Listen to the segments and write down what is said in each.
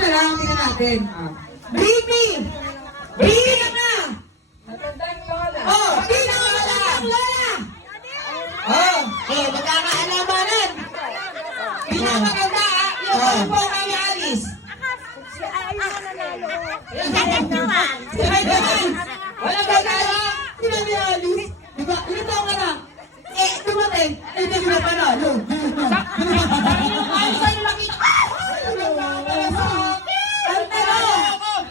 na lang, tingnan natin. Baby! Baby na nga! Oh, pinakamatandang lola! Oh, magkakaalabanan! Pinakamaganda, yung po kami Alice. Walang magkano? Sinabi Alice? Diba? Ilan taong ka na? Dumating. Hindi ko na panalo.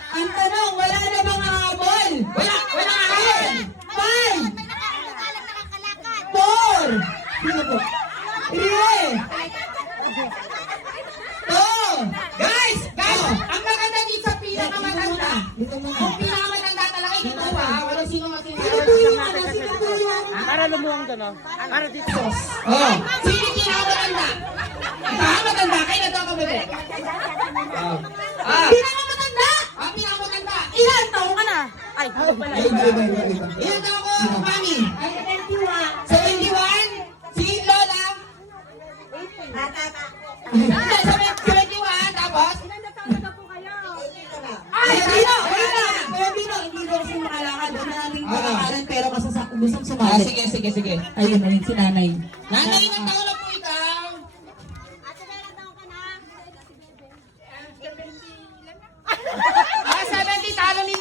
Ang tanong, wala na bang habol? Wala habol! 5! 4! Sino po? 3! 2! Guys! Ang maganda dito sa pinakamatanda. Kung pinakamatanda talaga, ito ba? Walang sino Para lumuwang ka, no? Para dito. Oh, sino pinakamatanda? Pinakamatanda, kayo na ito ako bebe. Pinakamatanda? Pinakamatanda. Ilan taong ka na? Ay, ako pala. Ilan taong ko, mami? 71? Si Lola? 71, tapos? Ay, Bino! Kuya Bino, hindi daw kasi makalakad. Doon na natin palakaran, pero gustong sumali. Sige. Ayun, si nanay. Nanay, ilang taon na po ikaw? Ah, 70, talo ni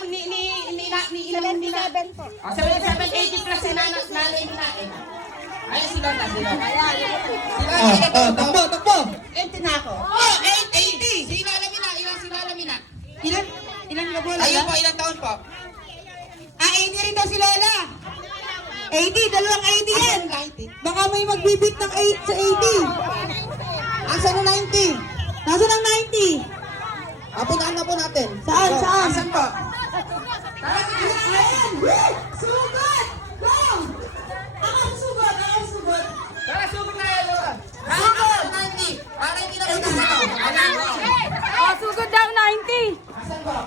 ilan nila? 77, 80 plus si nanay nila. Ayun, si Lola. Takbo! 80 na ako. Oh, 80! Si Lola Mina, ilan si Lola Mina? Ilan ka po, Lola? Ayun po, ilang taon po? 80 rin daw si Lola. 80, dalawang 80 yan. Baka may magbibit ng 8 sa 80. Asan ang 90? Nasaan ang 90? Apunaan na po natin. Saan? Asan po? Sugot! Go! Ako sugot! Tara, sugot na yan, Lola. Sugot! 90. Para hindi na po Oh, sugod daw, 90. Asan po?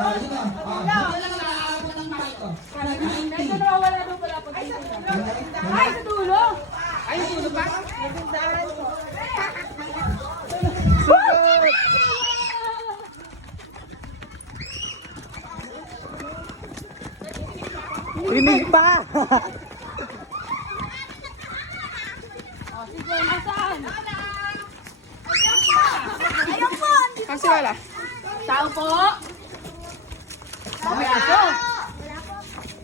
Yun na. Hindi lang nakaabot ng mic ko. Ito na wala doon pala pag Ay, sa dulo. Ay, sulo pa? Rinig pa. Sige, nasaan? Ayun po. Kasi wala. Tao po. May aso.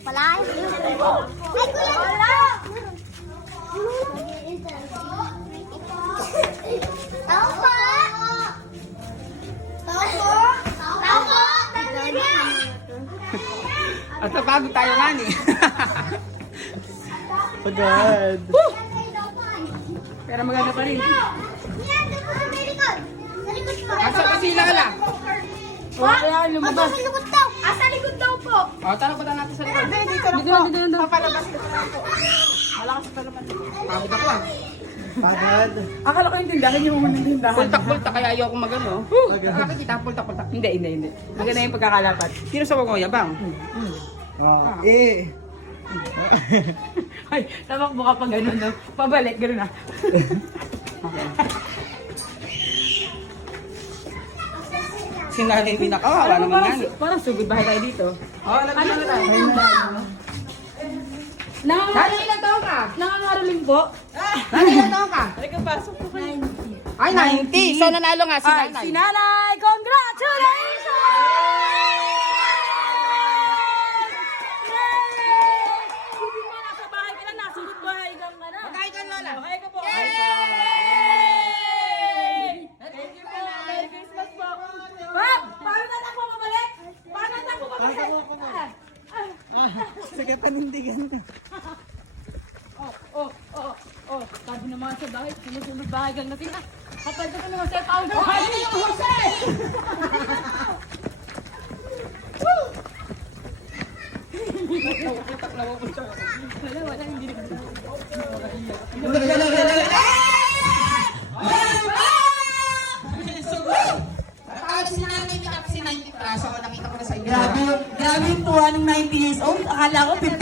Wala. Ay, kuya! Wala! Tao po! At napagod tayo nga ni. Pagod. Pero maganda pa rin. Yan, doon po sa may likod. Sa likod po. Asa pa sila ka lang? Kaya lumabas. Sa likod daw. Sa likod daw po. O, tara pa natin sa likod. Dito. Papalabas ka pa ako. Malakas pa naman. Pagod ako ah. Pagod. Akala ko yung tindahan yung muna yung tindahan. Pultak-pultak kaya ayoko magano. Nakakita pultak-pultak. Hindi. Maganda yung pagkakalapat. Sino sa wag mo yabang? Ay, tamakbo ka pa gano'n, no? Pabalik, gano'n na. Sinali yung pinakawawa naman nga ni. Parang sugod bahay tayo dito. Oo, nagkano tayo. Nani, ilang taon ka? Nangangaroling po. Nani, ilang taon ka? Halika, pasok po kayo. Ay, 90. So, nanalo nga si Ay, nanay. si nanay! Congratulations! Hindi mo nasa bahay ka na, nasunod bahay ka na. Magkain ka, Lola. Bahay ka po. Yay! Thank you po. Merry Christmas po. Pap, paano na ako mabalik? Paano na ako mabalik? Sige, panindigan ka. Sabi naman sa bahay, sinusunod bahay kang natin na. Kapag ka naman sa tao, bahay na yung Jose! Wala, hindi na. Si nanay, pinap si 90 plus. So, nakita ko na sa inyo. Grabe yung tuwa ng 90 years old. Akala ko 50